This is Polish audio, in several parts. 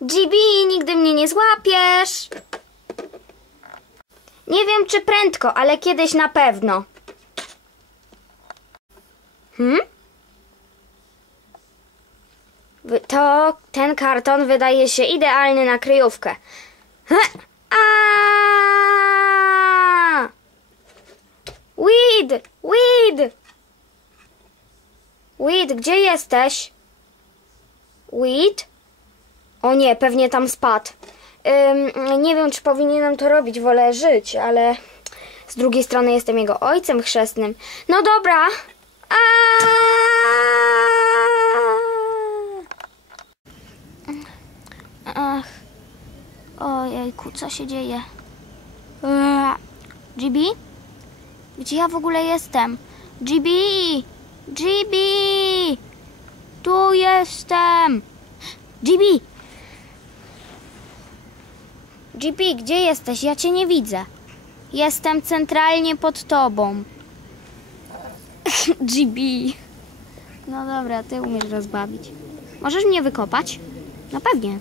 GB, nigdy mnie nie złapiesz. Nie wiem, czy prędko, ale kiedyś na pewno. Hmm? To ten karton wydaje się idealny na kryjówkę. Heh. Aaaa! Weed! Weed! Weed, gdzie jesteś? Weed? O nie, pewnie tam spadł. Ym, nie wiem, czy powinienem to robić, wolę żyć, ale z drugiej strony jestem jego ojcem chrzestnym. No dobra. Ach. Ojejku, co się dzieje? Eee, GB? Gdzie ja w ogóle jestem? GB! GB! Tu jestem! GB! GB, gdzie jesteś? Ja cię nie widzę. Jestem centralnie pod tobą. GB. No dobra, ty umiesz rozbawić. Możesz mnie wykopać? No pewnie.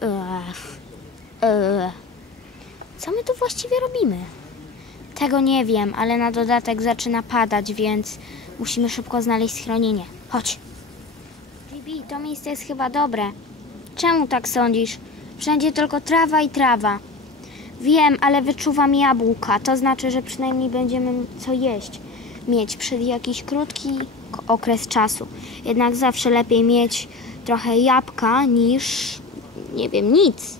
Ech. Co my tu właściwie robimy? Tego nie wiem, ale na dodatek zaczyna padać, więc musimy szybko znaleźć schronienie. Chodź. To miejsce jest chyba dobre. Czemu tak sądzisz? Wszędzie tylko trawa i trawa. Wiem, ale wyczuwam jabłka. To znaczy, że przynajmniej będziemy co jeść. Mieć przez jakiś krótki okres czasu. Jednak zawsze lepiej mieć trochę jabłka niż, nie wiem, nic.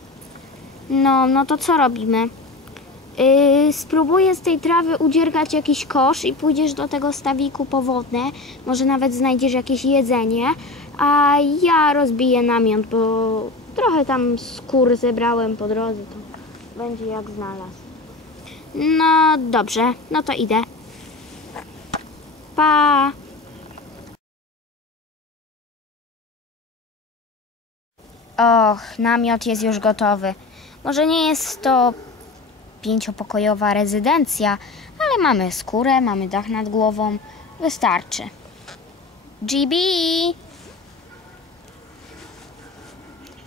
No, no to co robimy? Yy, spróbuję z tej trawy udziergać jakiś kosz i pójdziesz do tego stawiku po wodę. Może nawet znajdziesz jakieś jedzenie, a ja rozbiję namiot, bo trochę tam skór zebrałem po drodze, to będzie jak znalazł. No dobrze, no to idę. Pa! Och, namiot jest już gotowy. Może nie jest to pięciopokojowa rezydencja, ale mamy skórę, mamy dach nad głową. Wystarczy. GB!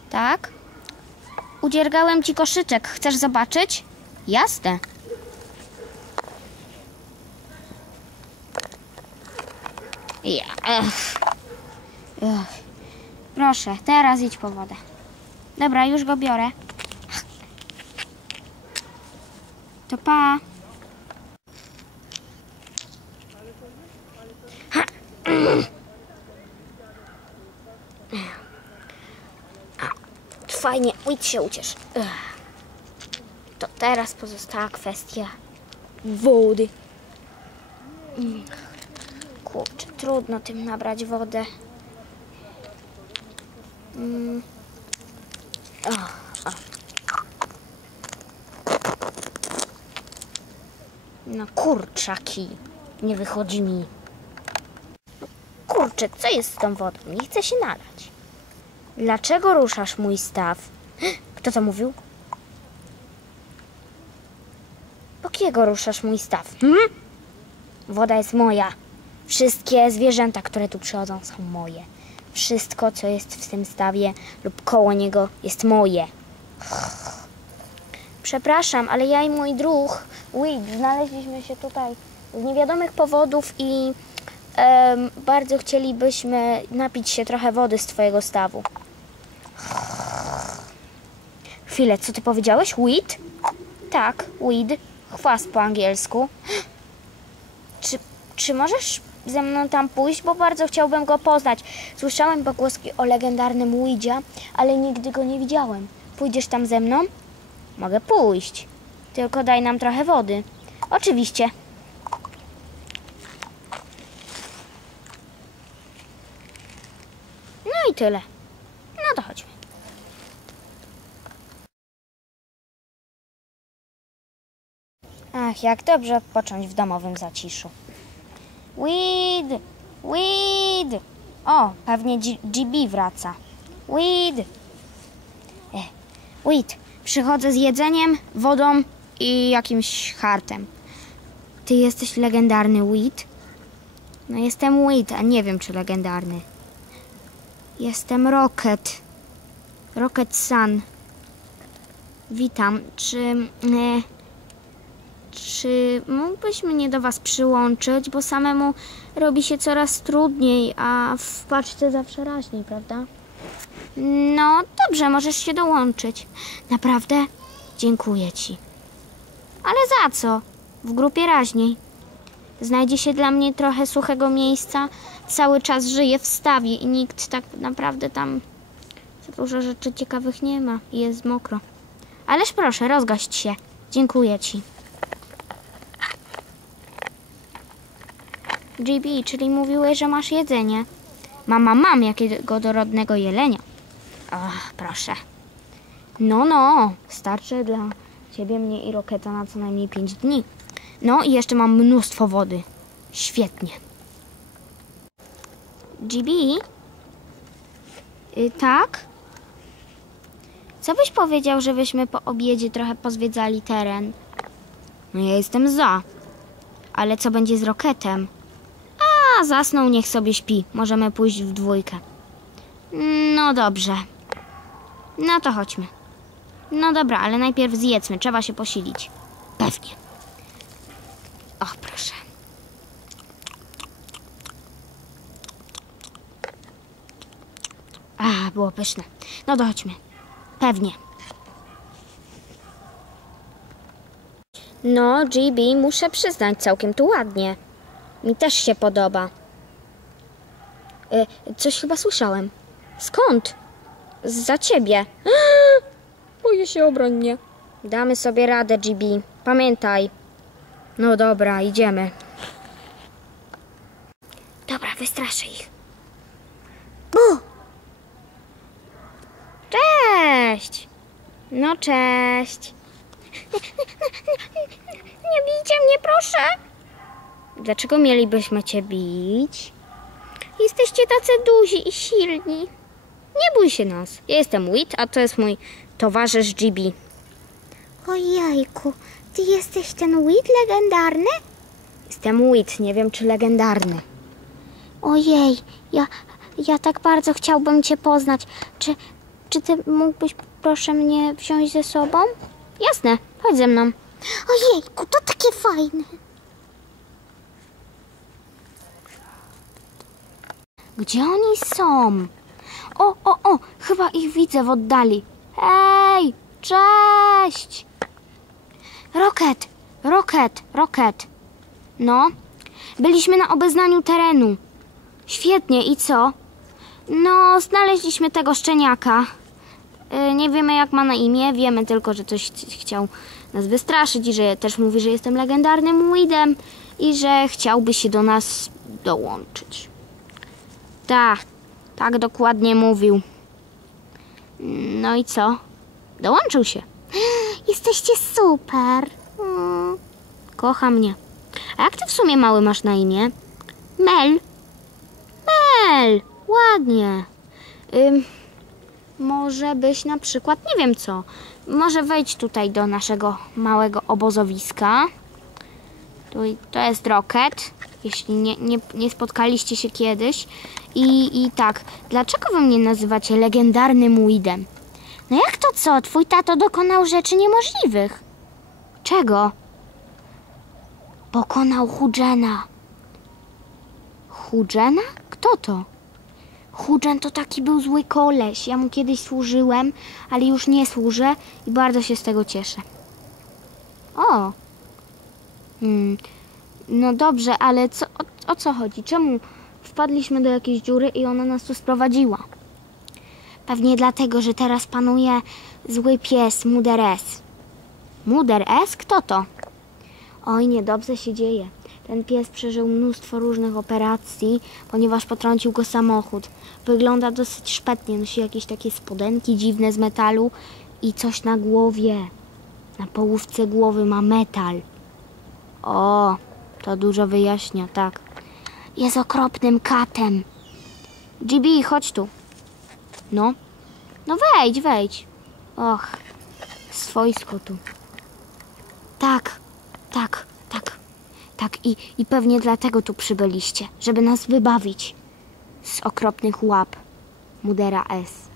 Tak? Udziergałem ci koszyczek. Chcesz zobaczyć? Jasne. Ja, ech. Ech. Proszę, teraz idź po wodę. Dobra, już go biorę. To pa. Fajnie, idź się uciesz. To teraz pozostała kwestia wody. Mm. Kurczę, trudno tym nabrać wodę. Mm. No kurczaki, nie wychodzi mi. Kurczę, co jest z tą wodą? Nie chce się nalać. Dlaczego ruszasz mój staw? Kto to mówił? Pokiego ruszasz mój staw? Hmm? Woda jest moja. Wszystkie zwierzęta, które tu przychodzą, są moje. Wszystko, co jest w tym stawie lub koło niego, jest moje. Przepraszam, ale ja i mój druh, Weed, znaleźliśmy się tutaj z niewiadomych powodów i em, bardzo chcielibyśmy napić się trochę wody z twojego stawu. Chwilę, co ty powiedziałeś? Weed? Tak, weed. Chwast po angielsku. Czy, czy możesz ze mną tam pójść? Bo bardzo chciałbym go poznać. Słyszałem pogłoski o legendarnym Weedzie, ale nigdy go nie widziałem. Pójdziesz tam ze mną? Mogę pójść. Tylko daj nam trochę wody. Oczywiście. No i tyle. No to chodźmy. Ach, jak dobrze odpocząć w domowym zaciszu. Weed! Weed! O, pewnie G- GB wraca. Weed! E, Weed, przychodzę z jedzeniem, wodą i jakimś hartem. Ty jesteś legendarny Weed? No jestem Weed, a nie wiem czy legendarny. Jestem Rocket. Rocket Sun. Witam. Czy. E, czy mógłbyś mnie do Was przyłączyć? Bo samemu robi się coraz trudniej, a w paczce zawsze raźniej, prawda? No dobrze, możesz się dołączyć. Naprawdę? Dziękuję Ci. Ale za co? W grupie raźniej. Znajdzie się dla mnie trochę suchego miejsca. Cały czas żyję w stawie i nikt tak naprawdę tam dużo rzeczy ciekawych nie ma i jest mokro. Ależ proszę, rozgość się. Dziękuję ci. GB, czyli mówiłeś, że masz jedzenie. Mama, mam jakiego dorodnego jelenia. Ach, proszę. No, no, starczy dla ciebie, mnie i Roketa na co najmniej 5 dni. No i jeszcze mam mnóstwo wody. Świetnie. GB? Y, tak? Co byś powiedział, żebyśmy po obiedzie trochę pozwiedzali teren? No ja jestem za. Ale co będzie z Roketem? A, zasnął, niech sobie śpi. Możemy pójść w dwójkę. No dobrze. No to chodźmy. No dobra, ale najpierw zjedzmy. Trzeba się posilić. Pewnie. Och, proszę. A, było pyszne. No to chodźmy. Pewnie. No, GB, muszę przyznać, całkiem tu ładnie. Mi też się podoba. Y, coś chyba słyszałem. Skąd? Za ciebie. Boję się obronnie. Damy sobie radę, GB. Pamiętaj. No dobra, idziemy. Dobra, wystraszę ich. Bu! Cześć! No cześć. Nie bijcie mnie, proszę. Dlaczego mielibyśmy cię bić? Jesteście tacy duzi i silni. Nie bój się nas. Ja jestem Wit, a to jest mój towarzysz GB. Ojejku, ty jesteś ten Wit legendarny? Jestem Wit, nie wiem czy legendarny. Ojej, ja, ja tak bardzo chciałbym cię poznać. Czy, czy ty mógłbyś proszę mnie wziąć ze sobą? Jasne, chodź ze mną. Ojejku, to takie fajne. Gdzie oni są? O, o, o, chyba ich widzę w oddali. Hej, cześć! Rocket, Rocket, Rocket. No, byliśmy na obeznaniu terenu. Świetnie, i co? No, znaleźliśmy tego szczeniaka. Y, Nie wiemy, jak ma na imię, wiemy tylko, że coś ch- chciał nas wystraszyć i że też mówi, że jestem legendarnym Weedem i że chciałby się do nas dołączyć. Tak, tak dokładnie mówił. No i co? Dołączył się. Jesteście super. Mm, Kocha mnie. A jak ty w sumie mały masz na imię? Mel. Mel, ładnie. Ym, może byś na przykład, nie wiem co, może wejdź tutaj do naszego małego obozowiska. Tu, to jest Rocket, jeśli nie, nie, nie spotkaliście się kiedyś. I, I tak, dlaczego wy mnie nazywacie legendarnym Weedem? No jak to co? Twój tato dokonał rzeczy niemożliwych. Czego? Pokonał Hudżena. Hudżena? Kto to? Hudżen to taki był zły koleś. Ja mu kiedyś służyłem, ale już nie służę i bardzo się z tego cieszę. O! Hmm. No dobrze, ale co, o, o co chodzi? Czemu wpadliśmy do jakiejś dziury i ona nas tu sprowadziła? Pewnie dlatego, że teraz panuje zły pies Muder S. Muder S? Kto to? Oj, niedobrze się dzieje. Ten pies przeżył mnóstwo różnych operacji, ponieważ potrącił go samochód. Wygląda dosyć szpetnie, nosi jakieś takie spodenki dziwne z metalu i coś na głowie. Na połówce głowy ma metal. O, to dużo wyjaśnia, tak. Jest okropnym katem. GB, chodź tu. No. No wejdź, wejdź. Och, swojsko tu. Tak, tak, tak. Tak, i, i pewnie dlatego tu przybyliście, żeby nas wybawić z okropnych łap. Mudera S.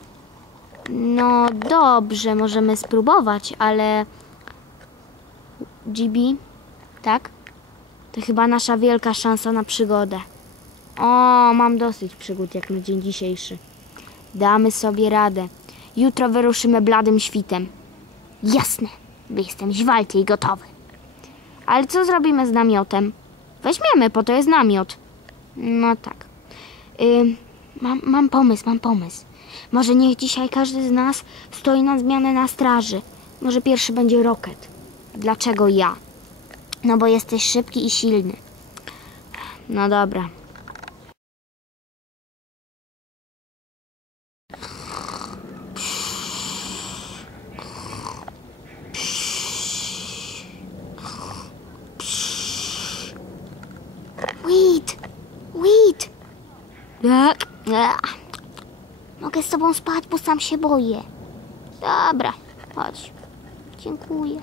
No dobrze, możemy spróbować, ale. GB, tak? To chyba nasza wielka szansa na przygodę. O, mam dosyć przygód jak na dzień dzisiejszy. Damy sobie radę. Jutro wyruszymy bladym świtem. Jasne, bo jestem źwalty i gotowy. Ale co zrobimy z namiotem? Weźmiemy, po to jest namiot. No tak. Ym, mam, mam pomysł, mam pomysł. Może niech dzisiaj każdy z nas stoi na zmianę na straży. Może pierwszy będzie Rocket. Dlaczego ja? No bo jesteś szybki i silny. No dobra. Weed! Weed! Tak? Ach. Mogę z tobą spać, bo sam się boję. Dobra, chodź. Dziękuję.